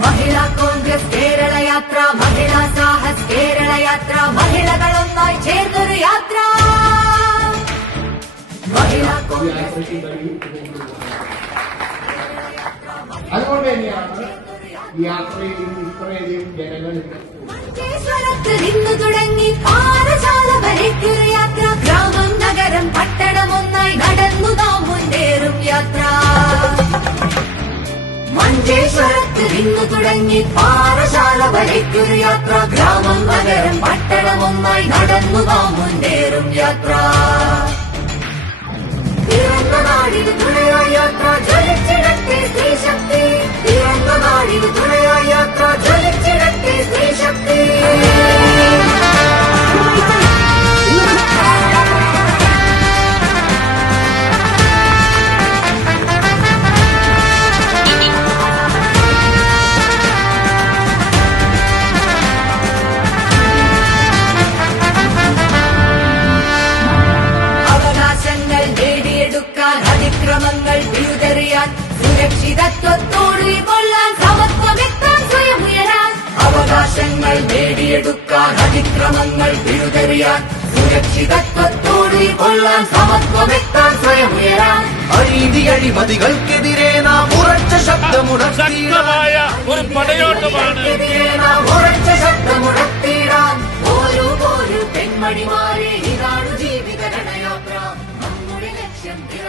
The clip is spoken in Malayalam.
മഹിളാ കോൺഗ്രസ് കേരള യാത്ര, മഹിളാ സാഹസ് കേരള യാത്ര, മഹിളകളൊന്നായി ചേർന്നൊരു യാത്ര. മഹിളാ കോൺഗ്രസ് അതുകൊണ്ട് തന്നെയാണ് യാത്രയിൽ ഇത്രയധികം ജനങ്ങൾ മഞ്ചേശ്വരത്ത് നിന്ന് തുടങ്ങി പാറശാല വരയ്ക്കൊരു യാത്ര. ഗ്രാമം നഗരം പട്ടണം ഒന്നായി നടന്നു നാം മുന്നേറും യാത്ര. മഞ്ചേശ്വരത്ത് നിന്ന് തുടങ്ങി പാറശാല വരയ്ക്കൊരു യാത്ര. ഗ്രാമം നഗരം പട്ടണം ഒന്നായി നടന്നു നാം മുന്നേറും യാത്ര. പിറന്ന നാടിന് തുണയായി യാത്ര, ജ്വലിച്ചിടട്ടെ സ്ത്രീശക്തി. പിറന്ന നാടിന് തുണയായി യാത്ര, ജ്വലിച്ചിടട്ടെ സ്ത്രീശക്തി. അവകാശങ്ങൾ നേടിയെടുക്കാൻ, അതിക്രമങ്ങൾ വിരുതെറിയാൻ, സുരക്ഷിതത്വത്തോട് കൊള്ളാൻ, സമത്വമെത്താൻ സ്വയം ഉയരാൻ. അവകാശങ്ങൾ നേടിയെടുക്കാൻ, അതിക്രമങ്ങൾ വിരുതെറിയാൻ, സുരക്ഷിതത്വത്തോട് കൊള്ളാൻ, സമത്വമെത്താൻ സ്വയം ഉയരാൻ. അനീതി അഴിമതികൾക്കെതിരെ നാം ഉറച്ച ശബ്ദമുണർത്തിയ ഒരു പടയോട്ടമാണ്. ഉറച്ച ശബ്ദമുണർത്തിയിടാൻ ഓരോ പെൺമണിമാരെ